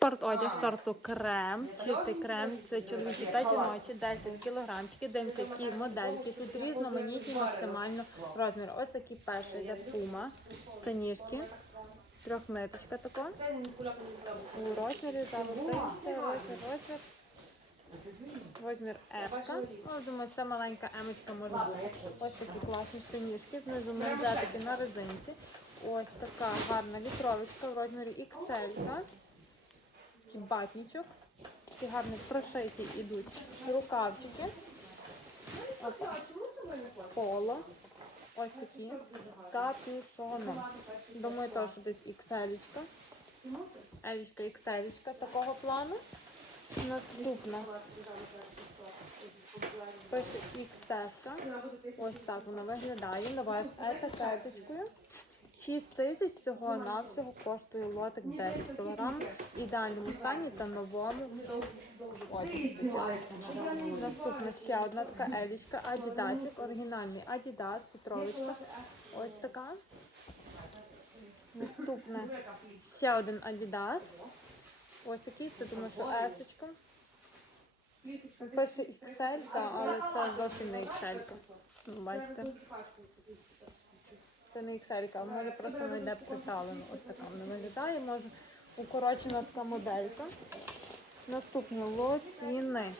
Спортодяг сорту крем, чистий крем, це чоловічі та жіночі, 10 кілограмчики. Дивимося, які модельки. Тут різноманітні максимально розміри. Ось такий перший йде пума, штанішки, трьохниточка така. У розмірі зараз розмір, розмір. Розмір Еска. Ну, думаю, це маленька емочка може бути. Ось такі класні штанішки. Знизу мерзетики на резинці. Ось така гарна літровочка в розмірі XL. Такий батничок. Такі гарні прошиті йдуть рукавчики. Поло. Ось такі. З капюшоном. Думаю, теж десь XL. Елічка XL такого плану. Наступна. Пише XS. Ось так вона виглядає. Давай з етикеточкою. 6 тисяч всього на всього коштує лотик 10 кг. В ідеальному стані та новому одязі. Наступна ще одна така елічка. Адідасик. Оригінальний Адідас, Петровичка. Ось така. Наступне ще один Адідас. Ось такий, це думаю, що есочка. Пише XL, та, але це зовсім не XL. Бачите? Це не XL, а може просто не йде приталено. Ось така вона виглядає. Може укорочена така моделька. Наступні лосіни.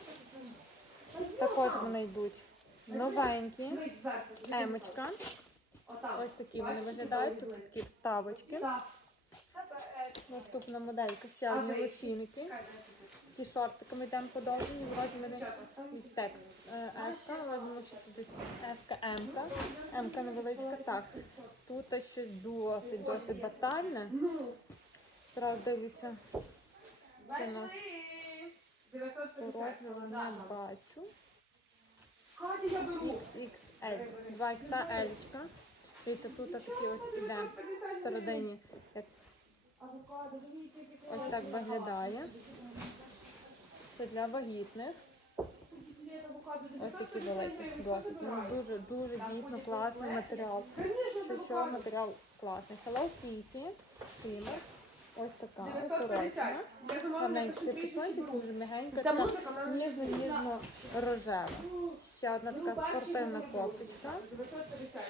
Також вони йдуть новенькі. Емочка. Ось такі вони виглядають. Тут такі вставочки. Наступна моделька ще одні лосіники. Такі шортиками йдемо подовжені, в розмірі текс С, возьмемо, що це десь С, М. М невеличка. Так, тут щось досить, досить батальне. Зараз дивлюся, що нас не бачу. XXL, 2XL. Дивіться, тут такі ось іде всередині, ось так виглядає. Це для вагітних. Ось такі великі, досить. Ну, дуже, дуже дійсно класний матеріал. Що що матеріал класний. Hello Kitty, Тімер. Ось така, 950. акуратна. Я дуже мягенька, Ця музика ніжно-ніжно рожева. Ще одна така спортивна кофточка. 950.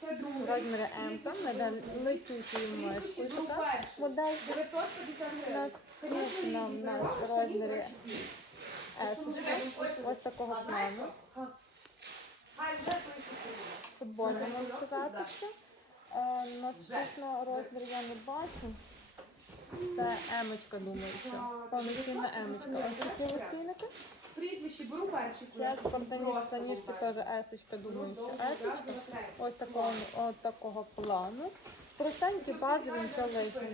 Це В другий. розмірі М, де летючою мишкою така модель. 950 У гривень. нас крупна в нас в розмірі. Ось такого плану. Футбольна, можна сказати, що. Наступного розміру я не бачу. Це емочка, думаю. Повноцінна емочка. Ось такі лосіники. Прізвище беру перші. Ще спортивні штанішки теж есочка, думаю, що есочка. Ось такого, от такого плану. Простенькі базові, лишнього.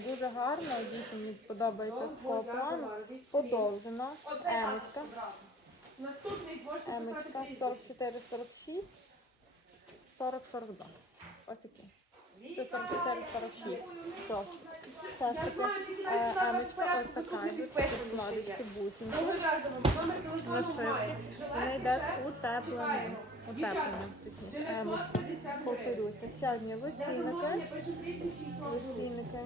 Дуже гарно, дійсно мені подобається з такого плану. Подовжена. Емочка. Емочка 44, 46, 40, 42. Ось такі. Це 44, 46. Просто. Все ж таки е, емочка ось така. Такі бусинки. Має. Вона йде з утепленням. 950. Повторюся. Ще одні Для лосіники. Лосіники.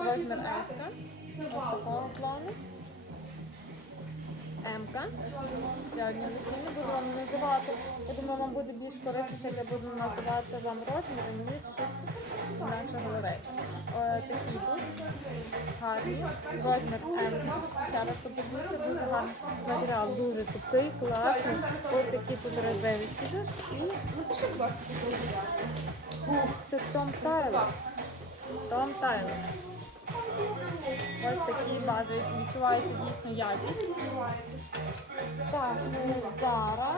Розмір еска. Ось такого плану. М-ка. Ще одні лосіни буду вам називати. Я думаю, вам буде більш корисніше, як я буду називати вам розміри, мені щось інакше говорити. Е, Такі йдуть. Гарні. Розмір М. Ще раз подивлюся, дуже гарний матеріал, дуже тупий, класний. Ось такі тут резиночки. йдуть. І Напиши, будь ласка, це Том Тайлер. Том Тайлер. Ось такі базові, відчувається дійсно якість. Так, ну, Зара,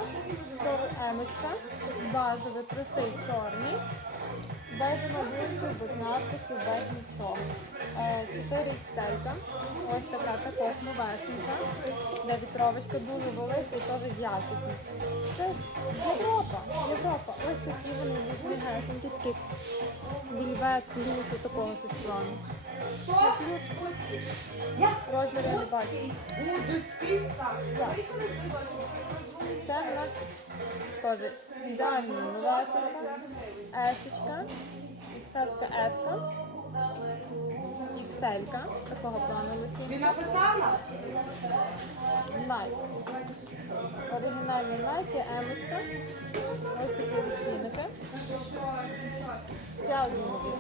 емочка, базовий простий чорний, без наборців, без надписів, без нічого. Е, 4 XL, ось така також новесенька, де вітровочка дуже велика і теж якісна. Це Європа, Європа. Ось такі вони будуть легесенькі, такі вільвет, плюшу такого сестрону. Розмір я не бачу. Співати. Так. Вийшли з диточок. Це в нас теж ідеальна новесенька, есочка, іксеска еска. Ікселька, такого плану Він лисінка. написав нам? Nike. Оригінальний Nike, емочка. Ось такі лисіники. Ще одні.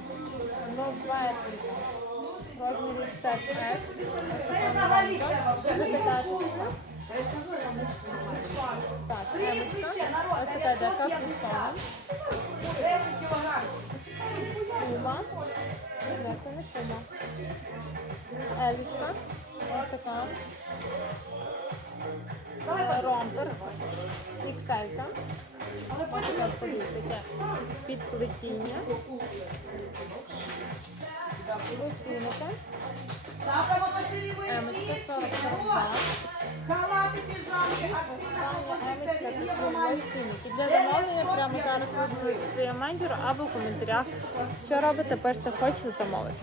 Новесенька. Кажу, Так, емочка. Ось така. 10 кілограмів. Пума. Ні, це не пума. Елічка. Ось така. Ікселька. Але потім Зараз подивіться, яке підплетіння. Луціника. завтра ми поширюємо Емочка 40 42. халати, піжамки, акційна Емочка пропозиція, такі ігроманські. лосіники. Для замовлення прямо зараз своє менеджера або в коментарях. Що робите, пишете, хочу замовити.